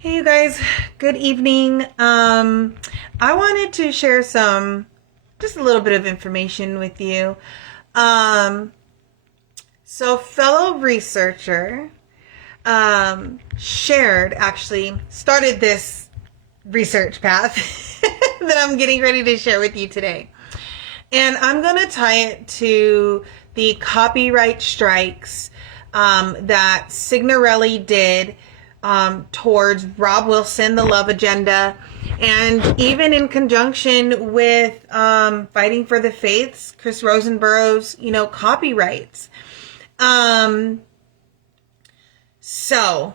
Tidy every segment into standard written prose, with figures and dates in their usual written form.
Hey you guys, good evening. I wanted to share just a little bit of information with you. So fellow researcher, started this research path that I'm getting ready to share with you today. And I'm going to tie it to the copyright strikes that Signorelli did towards Rob Wilson, the Love Agenda, and even in conjunction with Fighting for the Faiths, Chris Rosenberg's, copyrights. So,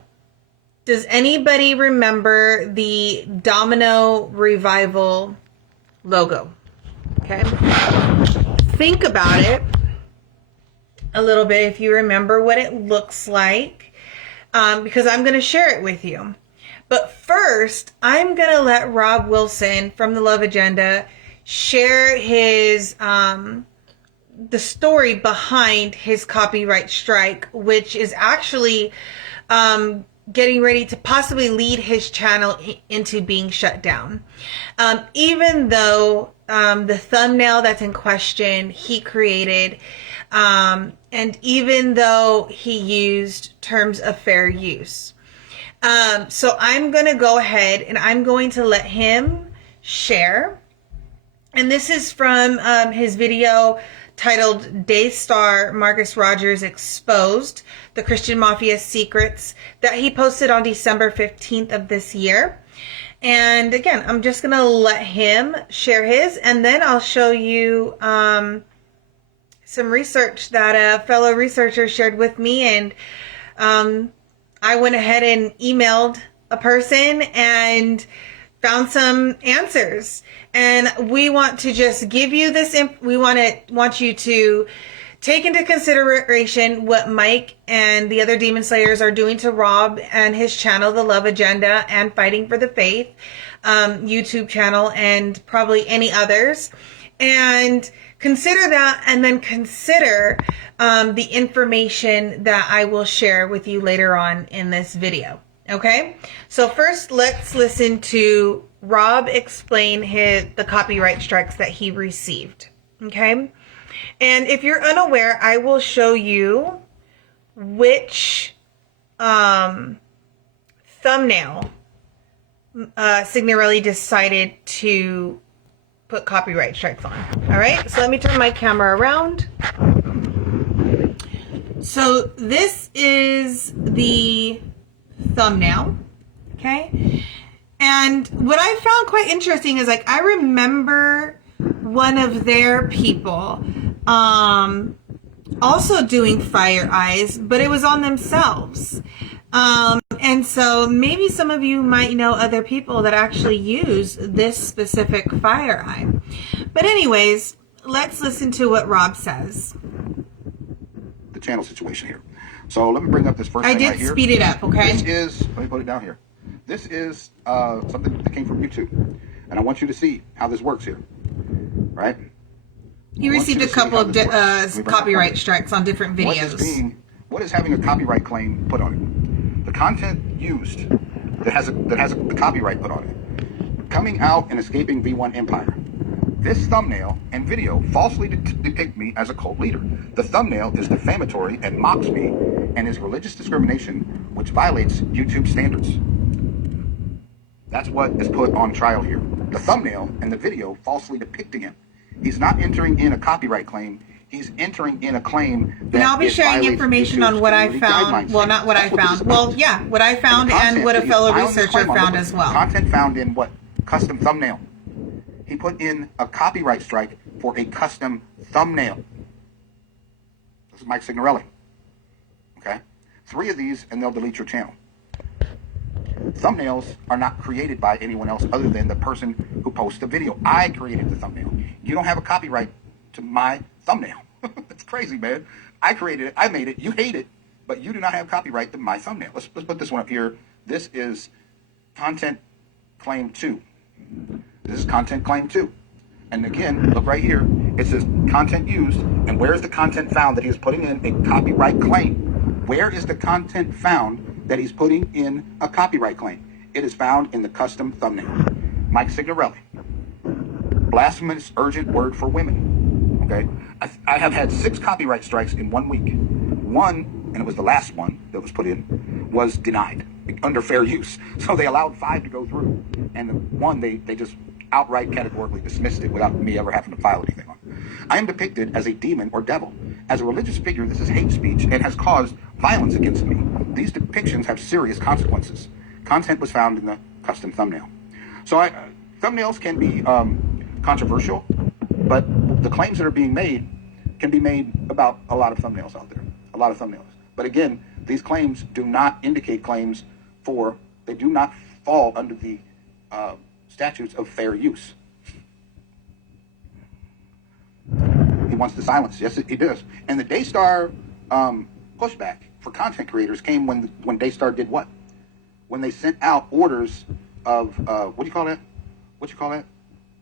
does anybody remember the Domino Revival logo? Okay. Think about it a little bit if you remember what it looks like, because I'm going to share it with you. But first, I'm going to let Rob Wilson from the Love Agenda share his the story behind his copyright strike, which is actually getting ready to possibly lead his channel into being shut down. Even though the thumbnail that's in question he created, and even though he used terms of fair use. So I'm going to go ahead and I'm going to let him share. And this is from his video titled Daystar Marcus Rogers Exposed, the Christian Mafia Secrets, that he posted on December 15th of this year. And again, I'm just going to let him share his, and then I'll show you some research that a fellow researcher shared with me. And I went ahead and emailed a person and found some answers. And we want to just give you this. We want you to take into consideration what Mike and the other Demon Slayers are doing to Rob and his channel, The Love Agenda, and Fighting for the Faith YouTube channel, and probably any others. And consider that, and then consider the information that I will share with you later on in this video. Okay? So first, let's listen to Rob explain the copyright strikes that he received. Okay? And if you're unaware, I will show you which thumbnail Signorelli decided to put copyright strikes on. All right, so let me turn my camera around. So this is the thumbnail, okay? And what I found quite interesting is, like, I remember one of their people also doing fire eyes, but it was on themselves. And so maybe some of you might know other people that actually use this specific fire eye. But anyways, let's listen to what Rob says. The channel situation here. So let me bring up this first thing right here. I did speed it up, okay? Let me put it down here. This is something that came from YouTube. And I want you to see how this works here. Right? He received a couple of copyright strikes on different videos. What is having a copyright claim put on it? The content used that has the copyright put on it. Coming out and escaping V1 Empire. This thumbnail and video falsely depict me as a cult leader. The thumbnail is defamatory and mocks me and is religious discrimination, which violates YouTube standards. That's what is put on trial here. The thumbnail and the video falsely depicting him. He's not entering in a copyright claim. He's entering in a claim that... And I'll be sharing information on what I found. Well, not what I found. Well, yeah, what I found and what a fellow researcher found as well. Content found in what? Custom thumbnail. He put in a copyright strike for a custom thumbnail. This is Mike Signorelli. Okay? 3 of these and they'll delete your channel. Thumbnails are not created by anyone else other than the person who posts the video. I created the thumbnail. You don't have a copyright to my thumbnail. It's crazy, man. I created it. I made it. You hate it, but you do not have copyright to my thumbnail. Let's put this one up here. This is content claim 2. This is content claim 2. And again, look right here. It says content used. And where is the content found that he is putting in a copyright claim? Where is the content found that he's putting in a copyright claim? It is found in the custom thumbnail. Mike Signorelli. Blasphemous urgent word for women. Okay? I have had 6 copyright strikes in 1 week. One, and it was the last one that was put in, was denied under fair use. So they allowed 5 to go through. And the one, they just outright categorically dismissed it without me ever having to file anything on it. I am depicted as a demon or devil. As a religious figure, this is hate speech and has caused violence against me. These depictions have serious consequences. Content was found in the custom thumbnail. So thumbnails can be controversial, but the claims that are being made can be made about a lot of thumbnails out there. A lot of thumbnails. But again, these claims do not indicate claims they do not fall under the statutes of fair use. He wants to silence. Yes, he does. And the Daystar pushback for content creators came when Daystar did what? When they sent out orders of, what do you call that? What you call that?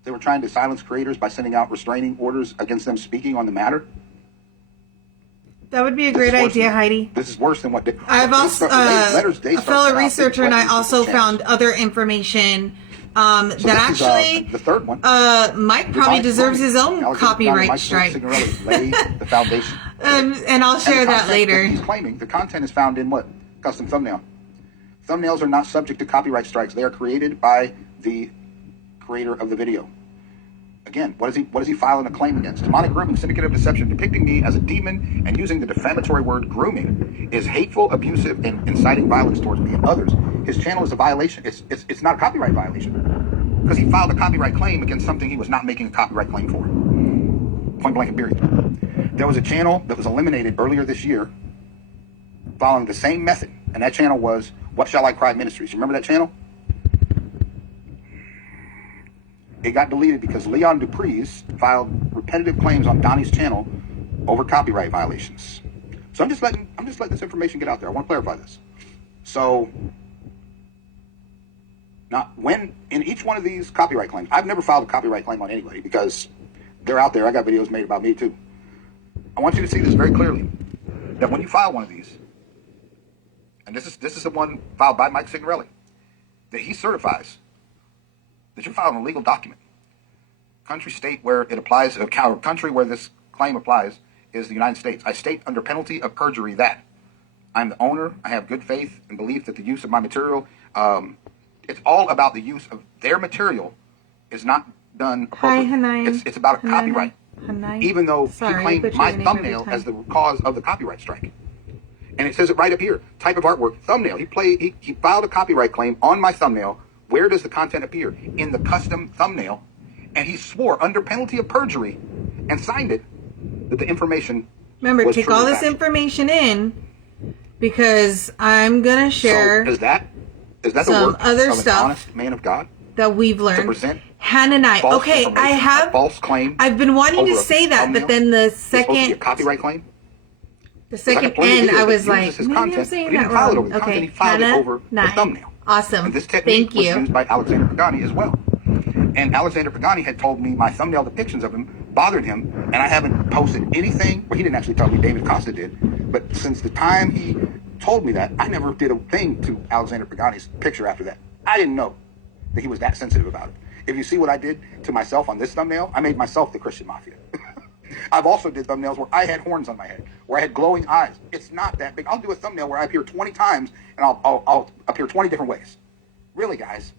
They were trying to silence creators by sending out restraining orders against them speaking on the matter. That would be a great idea, Heidi. This is worse than what I've also a fellow researcher and I also found other information that actually the third one. Mike probably deserves his own copyright strike. Lay the foundation. And I'll share that later. He's claiming the content is found in what? Custom thumbnail. Thumbnails are not subject to copyright strikes. They are created by the creator of the video. Again, what is he filing a claim against? Demonic grooming, syndicate of deception, depicting me as a demon and using the defamatory word grooming is hateful, abusive, and inciting violence towards me and others. His channel is a violation. It's not a copyright violation because he filed a copyright claim against something he was not making a copyright claim for. Point blank and period. There was a channel that was eliminated earlier this year following the same method, and that channel was What Shall I Cry Ministries. You remember that channel? It got deleted because Leon Dupree's filed repetitive claims on Donnie's channel over copyright violations. So I'm just letting this information get out there. I want to clarify this. So now, when in each one of these copyright claims, I've never filed a copyright claim on anybody because they're out there. I got videos made about me too. I want you to see this very clearly. That when you file one of these, and this is the one filed by Mike Signorelli, that he certifies that you're filing a legal document. Country, state where it applies, country where this claim applies is the United States. I state under penalty of perjury that I'm the owner, I have good faith and belief that the use of my material, it's all about the use of their material is not done appropriately. It's about a copyright. Even though he claimed my thumbnail as the cause of the copyright strike. And it says it right up here. Type of artwork, thumbnail. He filed a copyright claim on my thumbnail. Where does the content appear? In the custom thumbnail. And he swore under penalty of perjury and signed it that the information was take all this information in because I'm going to share is that some other stuff an honest man of God that we've learned. Hannah and I. Okay, I have false claim. I've been wanting to say that, but then the second copyright claim. The second end, I was like, maybe I'm saying that wrong. Okay, Hannah, nice. Thumbnail. Awesome. And this technique was used by Alexander Pagani as well. And Alexander Pagani had told me my thumbnail depictions of him bothered him, and I haven't posted anything. Well, he didn't actually tell me, David Costa did. But since the time he told me that, I never did a thing to Alexander Pagani's picture after that. I didn't know that he was that sensitive about it. If you see what I did to myself on this thumbnail, I made myself the Christian Mafia. I've also did thumbnails where I had horns on my head, where I had glowing eyes. It's not that big. I'll do a thumbnail where I appear 20 times, and I'll appear 20 different ways. Really, guys.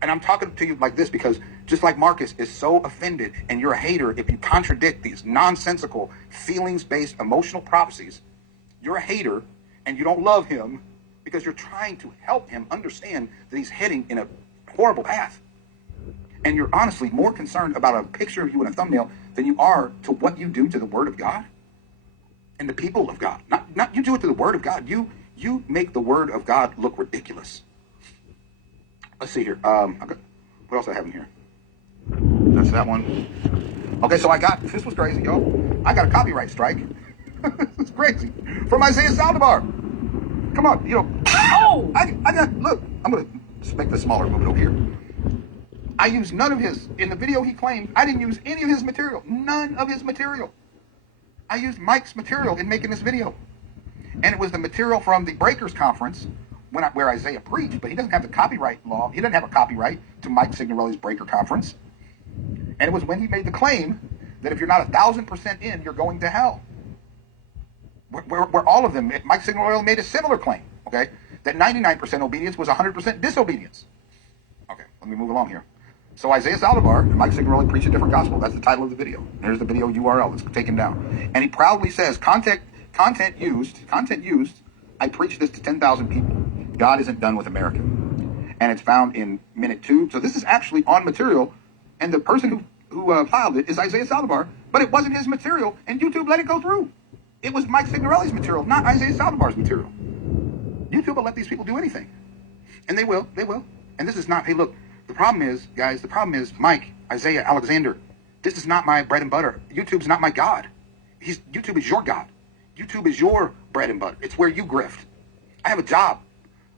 And I'm talking to you like this because just like Marcus is so offended and you're a hater if you contradict these nonsensical, feelings-based, emotional prophecies, you're a hater and you don't love him because you're trying to help him understand that he's heading in a horrible path. And you're honestly more concerned about a picture of you in a thumbnail than you are to what you do to the Word of God and the people of God. Not you do it to the Word of God. You make the Word of God look ridiculous. Let's see here. What else I have in here? That's that one. Okay, so this was crazy, y'all. I got a copyright strike. It's crazy. From Isaiah Saldivar. Come on, I got, look, I'm going to make this smaller, move it over here. I used none of his, in the video he claimed, I didn't use any of his material. None of his material. I used Mike's material in making this video. And it was the material from the Breakers Conference where Isaiah preached, but he doesn't have the copyright law. He doesn't have a copyright to Mike Signorelli's Breaker Conference. And it was when he made the claim that if you're not 1,000% in, you're going to hell. Where all of them, Mike Signorelli made a similar claim, okay, that 99% obedience was 100% disobedience. Okay, let me move along here. So Isaiah Saldivar and Mike Signorelli preach a different gospel. That's the title of the video. There's the video URL. It's taken down. And he proudly says, content used, I preach this to 10,000 people. God isn't done with America. And it's found in minute 2. So this is actually on material. And the person who filed it is Isaiah Saldivar. But it wasn't his material. And YouTube let it go through. It was Mike Signorelli's material, not Isaiah Saldivar's material. YouTube will let these people do anything. And they will. And this is not, hey, look, the problem is, guys, Mike, Isaiah, Alexander, this is not my bread and butter. YouTube's not my God. YouTube is your God. YouTube is your bread and butter. It's where you grift. I have a job.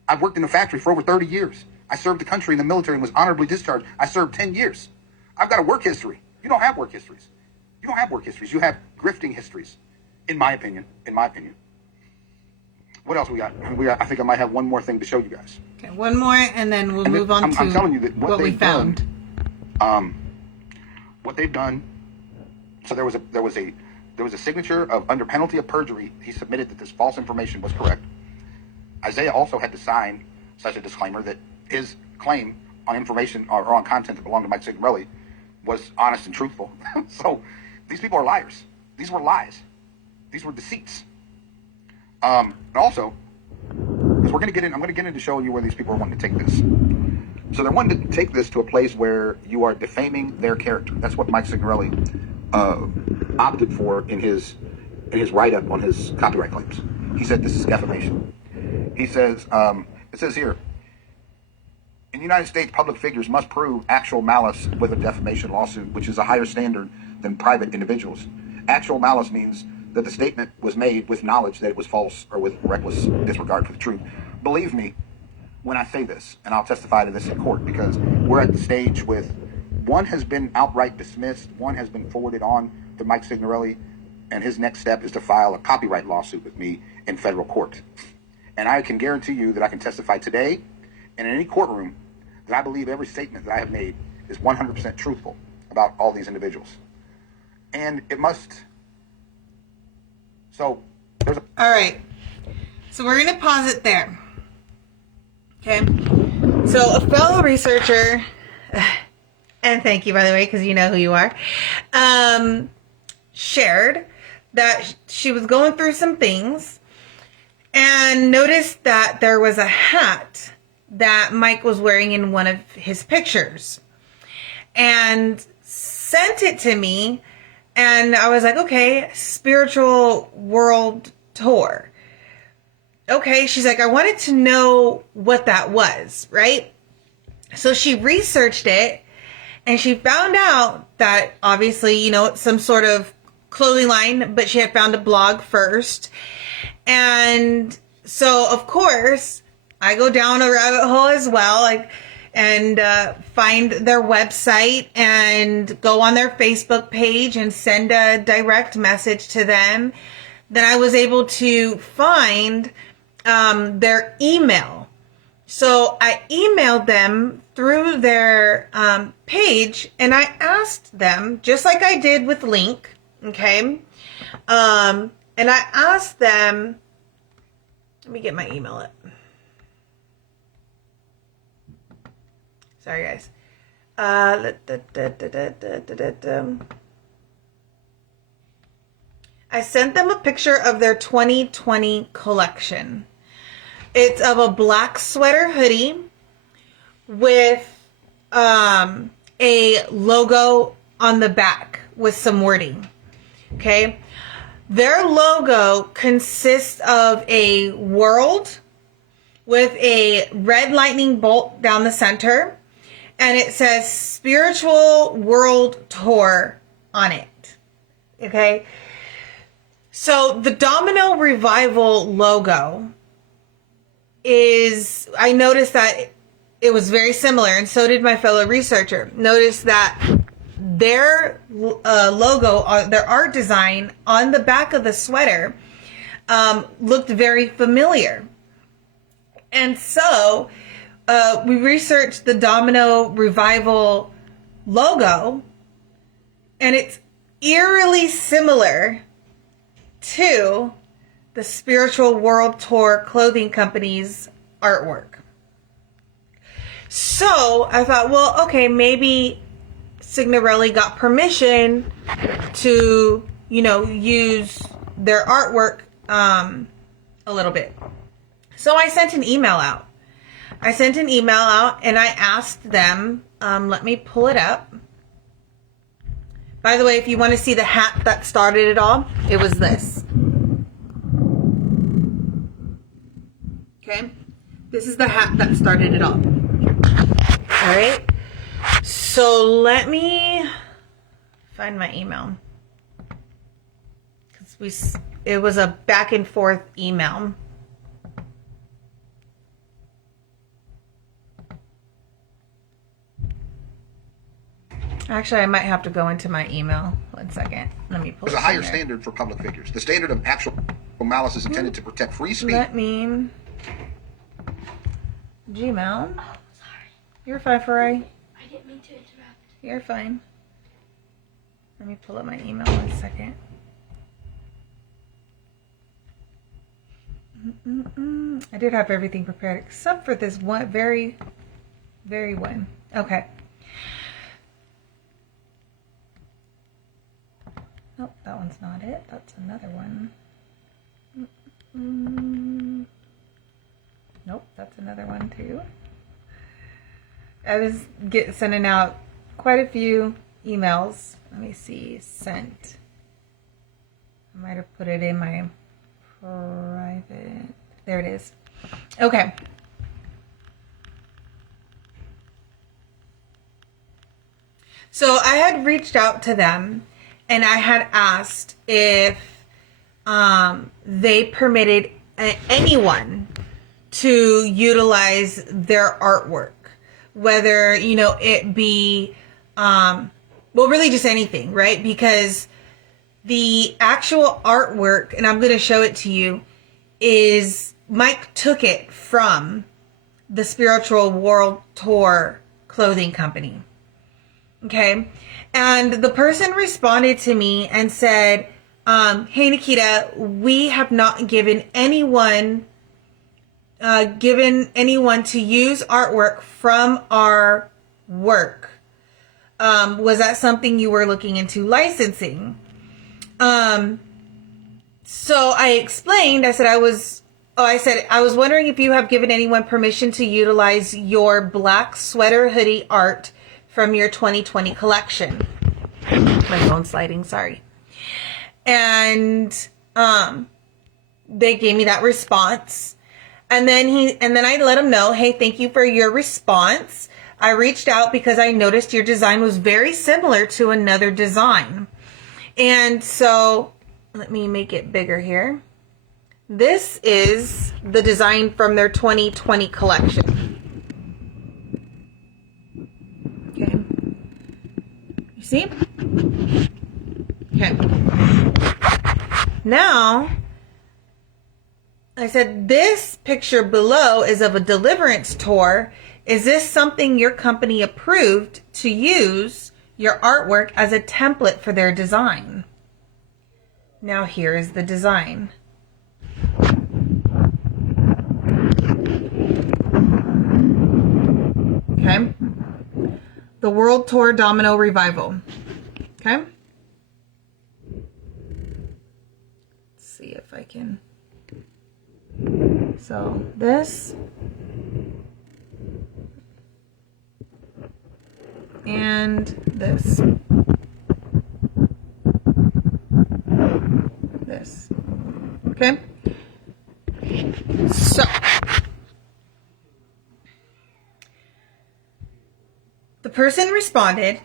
I've worked in a factory for over 30 years. I served the country in the military and was honorably discharged. I served 10 years. I've got a work history. You don't have work histories. You have grifting histories, in my opinion. What else we got? I think I might have one more thing to show you guys. Okay, one more, and then we'll move on to I'm telling you that what we found. What they've done. So there was a signature of under penalty of perjury. He submitted that this false information was correct. Isaiah also had to sign such a disclaimer that his claim on information or on content that belonged to Mike Signorelli was honest and truthful. So these people are liars. These were lies. These were deceits. And also, because I'm going to get into showing you where these people are wanting to take this. So they're wanting to take this to a place where you are defaming their character. That's what Mike Signorelli opted for in his write-up on his copyright claims. He said this is defamation. He says, it says here, in the United States, public figures must prove actual malice with a defamation lawsuit, which is a higher standard than private individuals. Actual malice means that the statement was made with knowledge that it was false or with reckless disregard for the truth. Believe me when I say this, and I'll testify to this in court, because we're at the stage with one has been outright dismissed, one has been forwarded on to Mike Signorelli, and his next step is to file a copyright lawsuit with me in federal court. And I can guarantee you that I can testify today and in any courtroom that I believe every statement that I have made is 100% truthful about all these individuals. And it must... So, there's a... All right. So we're going to pause it there. Okay. So a fellow researcher, and thank you, by the way, because you know who you are, shared that she was going through some things and noticed that there was a hat that Mike was wearing in one of his pictures, and sent it to me. And I was like, okay, spiritual world tour. Okay, she's like, I wanted to know what that was, right? So she researched it, and she found out that obviously, you know, it's some sort of clothing line, but she had found a blog first. And so, of course, I go down a rabbit hole as well, and find their website and go on their Facebook page and send a direct message to them. Then I was able to find their email. So I emailed them through their page, and I asked them, just like I did with Link, okay? And I asked them, let me get my email up. Sorry, guys. I sent them a picture of their 2020 collection. It's of a black sweater hoodie with a logo on the back with some wording. Okay? Their logo consists of a world with a red lightning bolt down the center, and it says Spiritual World Tour on it. Okay? So the Domino Revival logo is, I noticed that it was very similar, and so did my fellow researcher. Noticed that their logo, their art design on the back of the sweater looked very familiar. And so we researched the Domino Revival logo, and it's eerily similar to the Spiritual World Tour clothing company's artwork. So I thought, well, okay, maybe Signorelli got permission to, use their artwork a little bit. So I sent an email out. And I asked them, let me pull it up. By the way, if you want to see the hat that started it all, it was this. Okay? This is the hat that started it all. All right? So let me find my email. Because it was a back and forth email. Actually, I might have to go into my email. 1 second. Let me pull it. There's a higher standard for public figures. The standard of actual malice is intended to protect free speech. Let me... Gmail. Oh, sorry. You're fine, Farai. I didn't mean to interrupt. You're fine. Let me pull up my email 1 second. I did have everything prepared except for this one very one. Okay. Nope, that one's not it. That's another one. Nope, that's another one too. I was sending out quite a few emails. Let me see. Sent. I might have put it in my private. There it is. Okay. So I had reached out to them and I had asked if they permitted anyone to utilize their artwork, whether, it be, really just anything, right? Because the actual artwork, and I'm going to show it to you, is Mike took it from the Spiritual World Tour clothing company. Okay. And the person responded to me and said, hey, Nikita, we have not given anyone to use artwork from our work. Was that something you were looking into licensing? So I explained, I said I was wondering if you have given anyone permission to utilize your black sweater hoodie art from your 2020 collection. My phone's sliding, sorry. And they gave me that response. And then I let him know, hey, thank you for your response. I reached out because I noticed your design was very similar to another design. And so let me make it bigger here. This is the design from their 2020 collection. Okay. You see? Okay. Now, I said, this picture below is of a deliverance tour. Is this something your company approved to use your artwork as a template for their design? Now here is the design. Okay. The World Tour Domino Revival. Okay. Let's see if I can. So this. And this. This. Okay. So. The person responded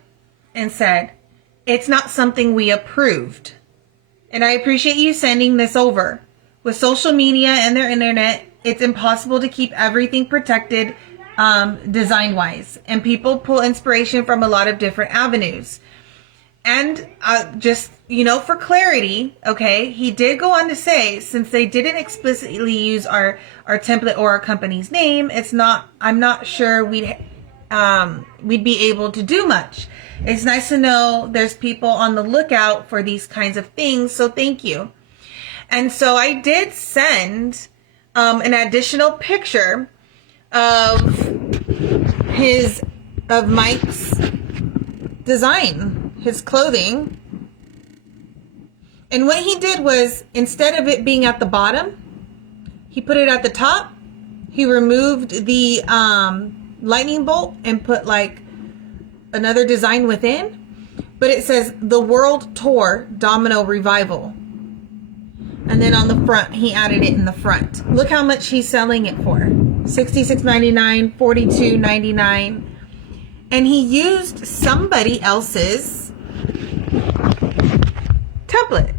and said, it's not something we approved. And I appreciate you sending this over. With social media and their internet, it's impossible to keep everything protected design-wise. And people pull inspiration from a lot of different avenues. And just, for clarity, okay, he did go on to say, since they didn't explicitly use our template or our company's name, I'm not sure we'd be able to do much. It's nice to know there's people on the lookout for these kinds of things, so thank you. And so I did send an additional picture of Mike's design, his clothing. And what he did was, instead of it being at the bottom, he put it at the top. He removed the lightning bolt and put like another design within. But it says the World Tour Domino Revival. And then on the front, he added it in the front. Look how much he's selling it for. $66.99, $42.99. And he used somebody else's template.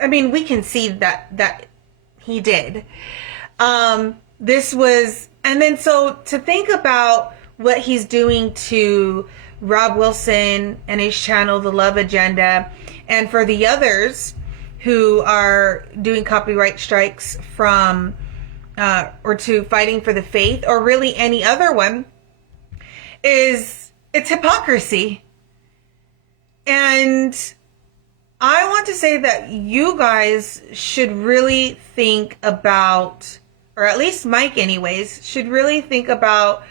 I mean, we can see that he did. This was, and then so to think about what he's doing to Rob Wilson and his channel, The Love Agenda, and for the others who are doing copyright strikes from, or to Fighting for the Faith, or really any other one, it's hypocrisy. And I want to say that you guys should really think about, or at least Mike anyways, should really think about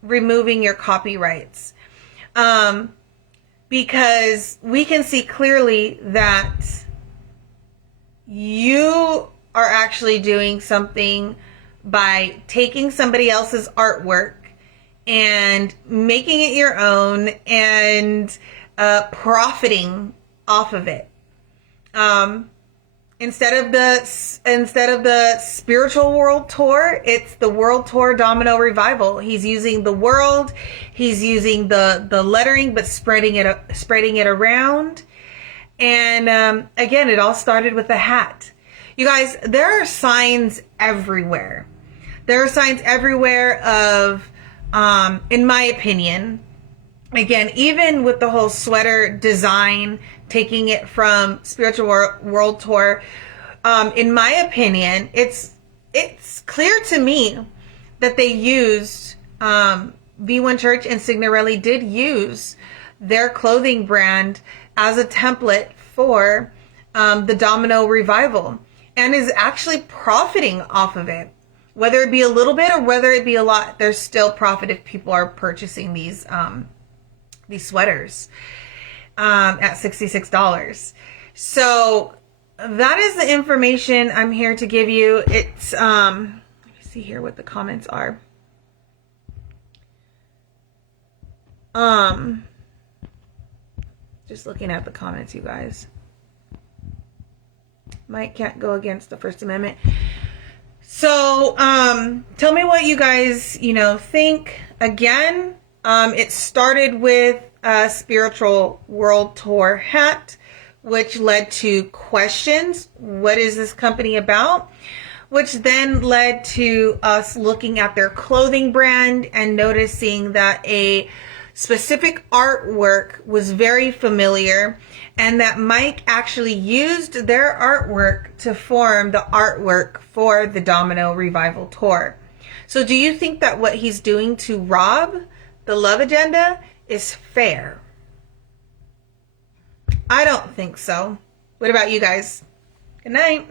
removing your copyrights. Because we can see clearly that you are actually doing something by taking somebody else's artwork and making it your own and profiting off of it. Instead of the Spiritual World Tour, it's the World Tour Domino Revival. He's using the world, he's using the lettering, but spreading it around. And again, it all started with a hat. You guys, there are signs everywhere. There are signs everywhere of, in my opinion, again, even with the whole sweater design, taking it from Spiritual World Tour, in my opinion, it's clear to me that they used, V1 Church and Signorelli did use their clothing brand as a template for the Domino Revival, and is actually profiting off of it. Whether it be a little bit or whether it be a lot, there's still profit if people are purchasing these sweaters at $66. So that is the information I'm here to give you. It's let me see here what the comments are. Just looking at the comments, you guys. Mike can't go against the First Amendment. So, tell me what you guys, think. Again, it started with a Spiritual World Tour hat, which led to questions. What is this company about? Which then led to us looking at their clothing brand and noticing that a specific artwork was very familiar, and that Mike actually used their artwork to form the artwork for the Domino Revival Tour. So do you think that what he's doing to Rob, the Love Agenda, is fair? I don't think so. What about you guys? Good night.